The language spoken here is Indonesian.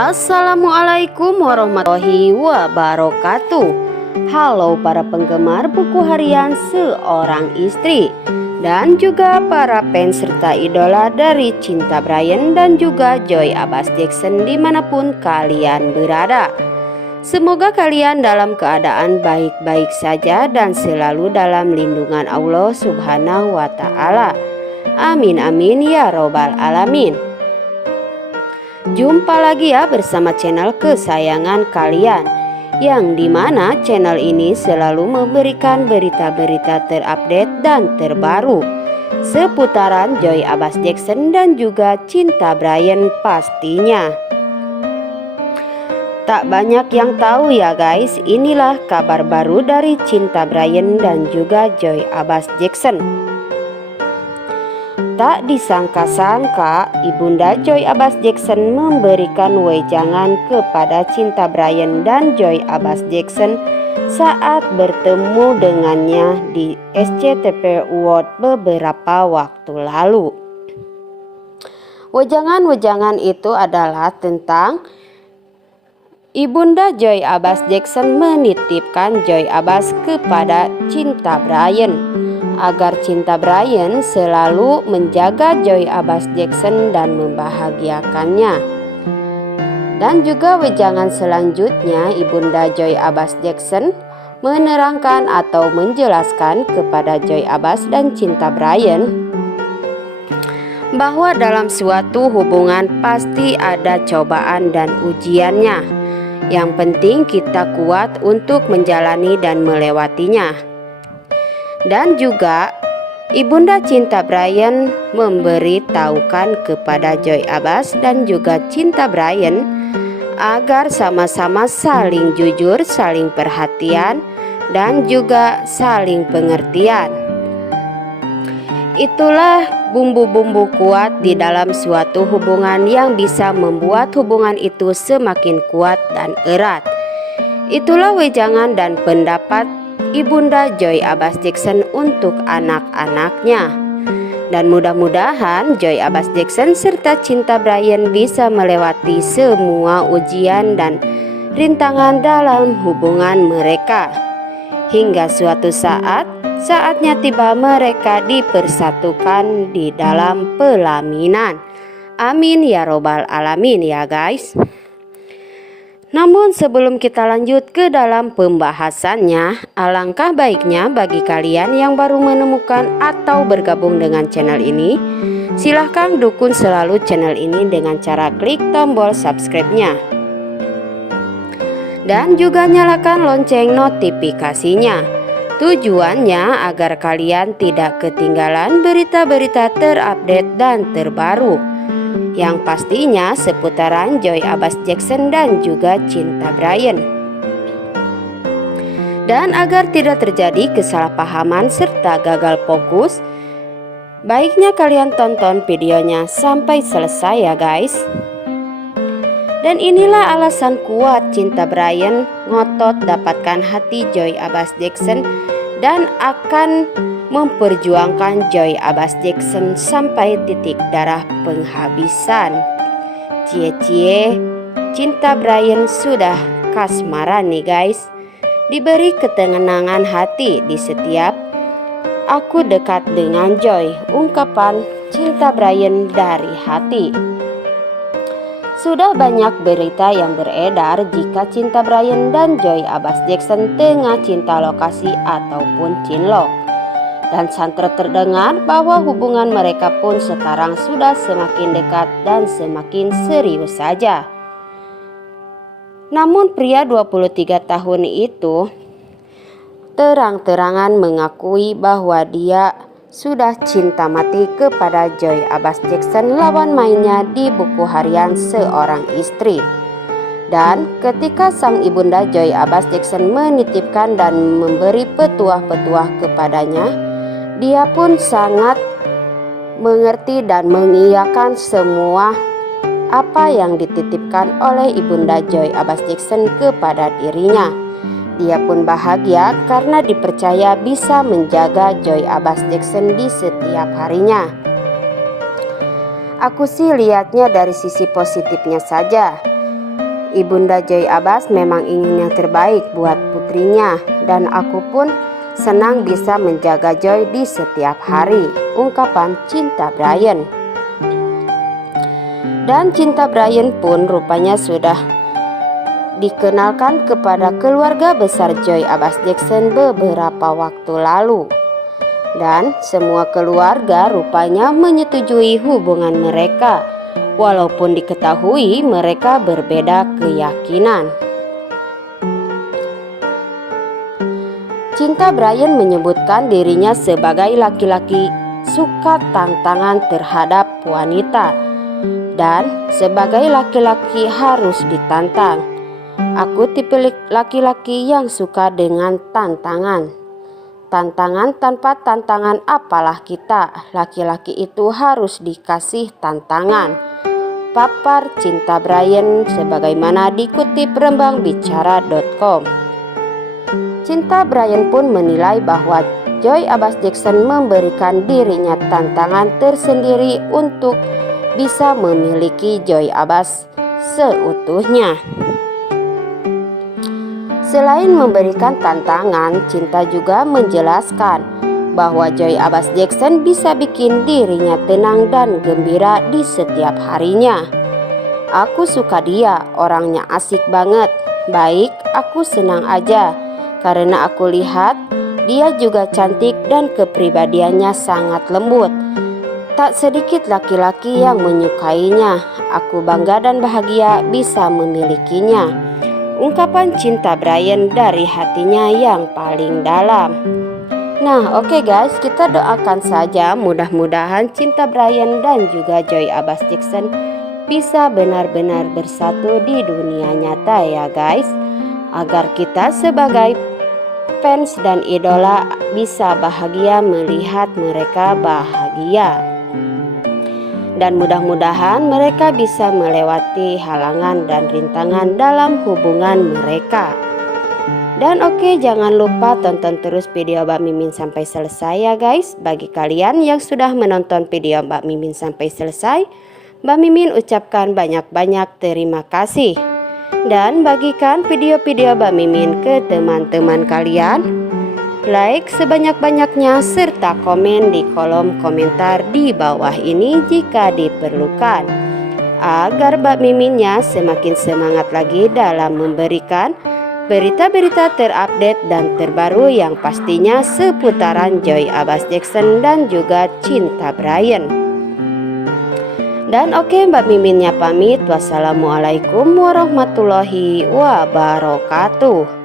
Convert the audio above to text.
Assalamualaikum warahmatullahi wabarakatuh. Halo para penggemar buku harian seorang istri dan juga para fans serta idola dari Cinta Bryan dan juga Joy Abbas Jackson dimanapun kalian berada. Semoga kalian dalam keadaan baik-baik saja dan selalu dalam lindungan Allah Subhanahu wa Ta'ala. Amin amin ya robbal alamin. Jumpa lagi ya bersama channel kesayangan kalian, yang dimana channel ini selalu memberikan berita-berita terupdate dan terbaru seputaran Joy Abbas Jackson dan juga Cinta Bryan pastinya. Tak banyak yang tahu ya guys, inilah kabar baru dari Cinta Bryan dan juga Joy Abbas Jackson. Tak disangka-sangka, Ibunda Joy Abbas Jackson memberikan wejangan kepada Cinta Bryan dan Joy Abbas Jackson saat bertemu dengannya di SCTV Award beberapa waktu lalu. Wejangan-wejangan itu adalah tentang Ibunda Joy Abbas Jackson menitipkan Joy Abbas kepada Cinta Bryan agar Cinta Bryan selalu menjaga Joy Abbas Jackson dan membahagiakannya. Dan juga wejangan selanjutnya, Ibunda Joy Abbas Jackson menerangkan atau menjelaskan kepada Joy Abbas dan Cinta Bryan bahwa dalam suatu hubungan pasti ada cobaan dan ujiannya. Yang penting kita kuat untuk menjalani dan melewatinya. Dan juga Ibunda Cinta Bryan memberitahukan kepada Joy Abbas dan juga Cinta Bryan agar sama-sama saling jujur, saling perhatian, dan juga saling pengertian. Itulah bumbu-bumbu kuat di dalam suatu hubungan yang bisa membuat hubungan itu semakin kuat dan erat. Itulah wejangan dan pendapat Ibunda Joy Abbas Jackson untuk anak-anaknya. Dan mudah-mudahan Joy Abbas Jackson serta Cinta Bryan bisa melewati semua ujian dan rintangan dalam hubungan mereka, hingga suatu saat saatnya tiba mereka dipersatukan di dalam pelaminan. Amin ya robbal alamin ya guys. Namun sebelum kita lanjut ke dalam pembahasannya, alangkah baiknya bagi kalian yang baru menemukan atau bergabung dengan channel ini, silahkan dukung selalu channel ini dengan cara klik tombol subscribe-nya. Dan juga nyalakan lonceng notifikasinya. Tujuannya agar kalian tidak ketinggalan berita-berita terupdate dan terbaru yang pastinya seputaran Joy Abbas Jackson dan juga Cinta Bryan. Dan agar tidak terjadi kesalahpahaman serta gagal fokus, baiknya kalian tonton videonya sampai selesai ya guys. Dan inilah alasan kuat Cinta Bryan ngotot dapatkan hati Joy Abbas Jackson dan akan memperjuangkan Joy Abbas Jackson sampai titik darah penghabisan. Cie-cie, Cinta Bryan sudah kasmaran nih guys. Diberi ketenangan hati di setiap "aku dekat dengan Joy", ungkapan Cinta Bryan dari hati. Sudah banyak berita yang beredar jika Cinta Bryan dan Joy Abbas Jackson tengah cinta lokasi ataupun cinlok. Dan santer terdengar bahwa hubungan mereka pun sekarang sudah semakin dekat dan semakin serius saja. Namun pria 23 tahun itu terang-terangan mengakui bahwa dia sudah cinta mati kepada Joy Abbas Jackson, lawan mainnya di buku harian seorang istri. Dan ketika sang ibunda Joy Abbas Jackson menitipkan dan memberi petuah-petuah kepadanya, dia pun sangat mengerti dan mengiyakan semua apa yang dititipkan oleh Ibunda Joy Abbas Jackson kepada dirinya. Dia pun bahagia karena dipercaya bisa menjaga Joy Abbas Jackson di setiap harinya. Aku sih lihatnya dari sisi positifnya saja. Ibunda Joy Abbas memang ingin yang terbaik buat putrinya, dan aku pun senang bisa menjaga Joy di setiap hari. Ungkapan Cinta Brian. Dan Cinta Brian pun rupanya sudah dikenalkan kepada keluarga besar Joy Abbas Jackson beberapa waktu lalu. Dan semua keluarga rupanya menyetujui hubungan mereka, walaupun diketahui mereka berbeda keyakinan. Cinta Brian menyebutkan dirinya sebagai laki-laki suka tantangan terhadap wanita, dan sebagai laki-laki harus ditantang. Aku tipe laki-laki yang suka dengan tantangan. Tantangan tanpa tantangan apalah kita, laki-laki itu harus dikasih tantangan. Papar Cinta Brian sebagaimana dikutip rembangbicara.com. Cinta Brian pun menilai bahwa Joy Abbas Jackson memberikan dirinya tantangan tersendiri untuk bisa memiliki Joy Abbas seutuhnya. Selain memberikan tantangan, Cinta juga menjelaskan bahwa Joy Abbas Jackson bisa bikin dirinya tenang dan gembira di setiap harinya. Aku suka dia, orangnya asik banget. Baik, aku senang aja karena aku lihat dia juga cantik dan kepribadiannya sangat lembut. Tak sedikit laki-laki yang menyukainya. Aku bangga dan bahagia bisa memilikinya. Ungkapan Cinta Brian dari hatinya yang paling dalam. Nah, oke guys, kita doakan saja mudah-mudahan Cinta Brian dan juga Joy Abbas Jackson bisa benar-benar bersatu di dunia nyata ya guys, agar kita sebagai fans dan idola bisa bahagia melihat mereka bahagia. Dan mudah-mudahan mereka bisa melewati halangan dan rintangan dalam hubungan mereka. Dan oke, jangan lupa tonton terus video Mbak Mimin sampai selesai ya guys. Bagi kalian yang sudah menonton video Mbak Mimin sampai selesai, Mbak Mimin ucapkan banyak-banyak terima kasih. Dan bagikan video-video Mbak Mimin ke teman-teman kalian. Like sebanyak-banyaknya serta komen di kolom komentar di bawah ini jika diperlukan, agar Mbak Miminnya semakin semangat lagi dalam memberikan berita-berita terupdate dan terbaru yang pastinya seputaran Joy Abbas Jackson dan juga Cinta Brian. Dan oke, Mbak Miminnya pamit. Wassalamualaikum warahmatullahi wabarakatuh.